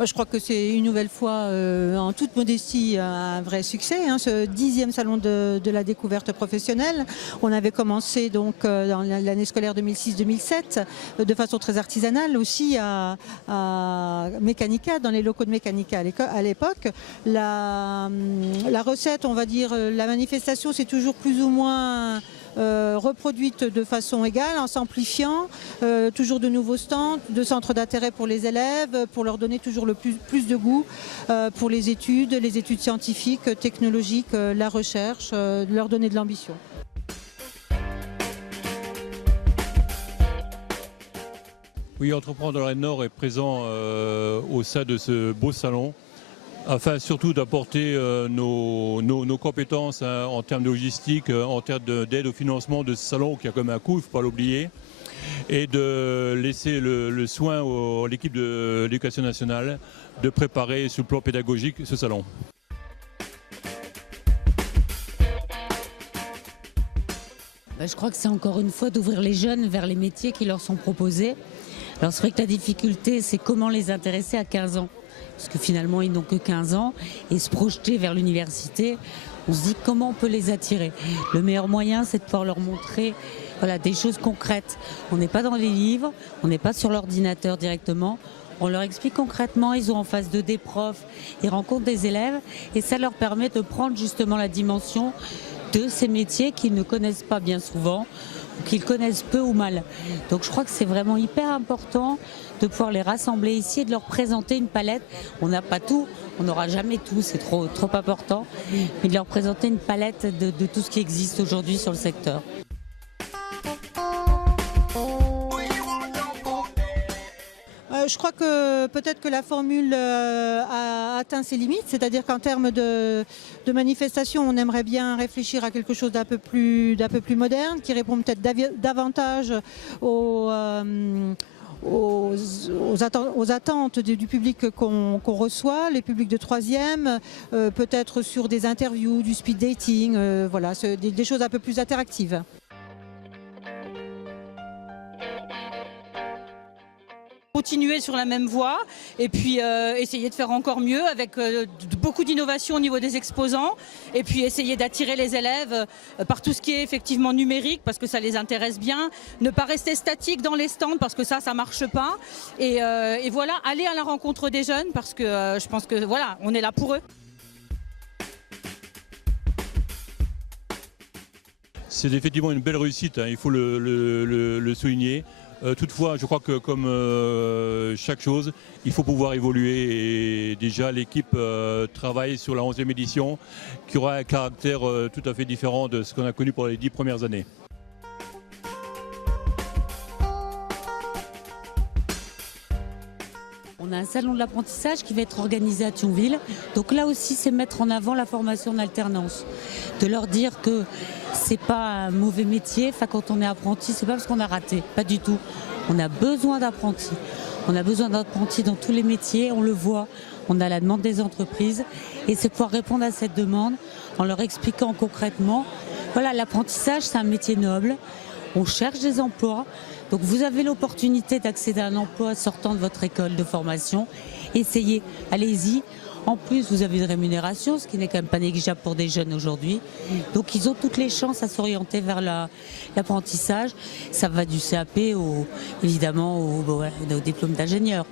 Moi, je crois que c'est une nouvelle fois, en toute modestie, un vrai succès, hein, ce 10e salon de la découverte professionnelle. On avait commencé donc dans l'année scolaire 2006-2007 de façon très artisanale aussi à Mécanica, dans les locaux de Mécanica à l'époque. La recette, on va dire, la manifestation, c'est toujours plus ou moins reproduite de façon égale, en s'amplifiant, toujours de nouveaux stands, de centres d'intérêt pour les élèves, pour leur donner toujours le plus de goût pour les études scientifiques, technologiques, la recherche, leur donner de l'ambition. Oui, Entreprendre dans la Nord est présent au sein de ce beau salon, afin surtout d'apporter nos compétences en termes de logistique, en termes d'aide au financement de ce salon qui a quand même un coût, il ne faut pas l'oublier, et de laisser le soin à l'équipe de l'Éducation nationale de préparer sur le plan pédagogique ce salon. Je crois que c'est encore une fois d'ouvrir les jeunes vers les métiers qui leur sont proposés. Alors c'est vrai que la difficulté, c'est comment les intéresser à 15 ans. Parce que finalement, ils n'ont que 15 ans. Et se projeter vers l'université, on se dit comment on peut les attirer. Le meilleur moyen, c'est de pouvoir leur montrer des choses concrètes. On n'est pas dans les livres, on n'est pas sur l'ordinateur directement. On leur explique concrètement, ils ont en face d'eux des profs, ils rencontrent des élèves. Et ça leur permet de prendre justement la dimension de ces métiers qu'ils ne connaissent pas bien souvent, ou qu'ils connaissent peu ou mal. Donc je crois que c'est vraiment hyper important de pouvoir les rassembler ici et de leur présenter une palette. On n'a pas tout, on n'aura jamais tout, c'est trop important, mais de leur présenter une palette de tout ce qui existe aujourd'hui sur le secteur. Je crois que peut-être que la formule a atteint ses limites, c'est-à-dire qu'en termes de manifestation, on aimerait bien réfléchir à quelque chose d'un peu plus moderne, qui répond peut-être davantage aux attentes du public qu'on reçoit, les publics de 3e, peut-être sur des interviews, du speed dating, voilà, des choses un peu plus interactives. Continuer sur la même voie et puis essayer de faire encore mieux avec beaucoup d'innovation au niveau des exposants et puis essayer d'attirer les élèves par tout ce qui est effectivement numérique parce que ça les intéresse bien, ne pas rester statique dans les stands parce que ça marche pas et voilà, aller à la rencontre des jeunes parce que je pense que voilà, on est là pour eux. C'est effectivement une belle réussite, hein, il faut le souligner. Toutefois, je crois que comme chaque chose, il faut pouvoir évoluer et déjà l'équipe travaille sur la 11e édition qui aura un caractère tout à fait différent de ce qu'on a connu pour les 10 premières années. On a un salon de l'apprentissage qui va être organisé à Thionville. Donc là aussi, c'est mettre en avant la formation en alternance. De leur dire que c'est pas un mauvais métier. Enfin, quand on est apprenti, c'est pas parce qu'on a raté. Pas du tout. On a besoin d'apprentis. On a besoin d'apprentis dans tous les métiers. On le voit. On a la demande des entreprises. Et c'est pouvoir répondre à cette demande en leur expliquant concrètement. Voilà, l'apprentissage, c'est un métier noble. On cherche des emplois. Donc vous avez l'opportunité d'accéder à un emploi sortant de votre école de formation. Essayez, allez-y. En plus, vous avez une rémunération, ce qui n'est quand même pas négligeable pour des jeunes aujourd'hui. Donc ils ont toutes les chances à s'orienter vers l'apprentissage. Ça va du CAP évidemment au diplôme d'ingénieur.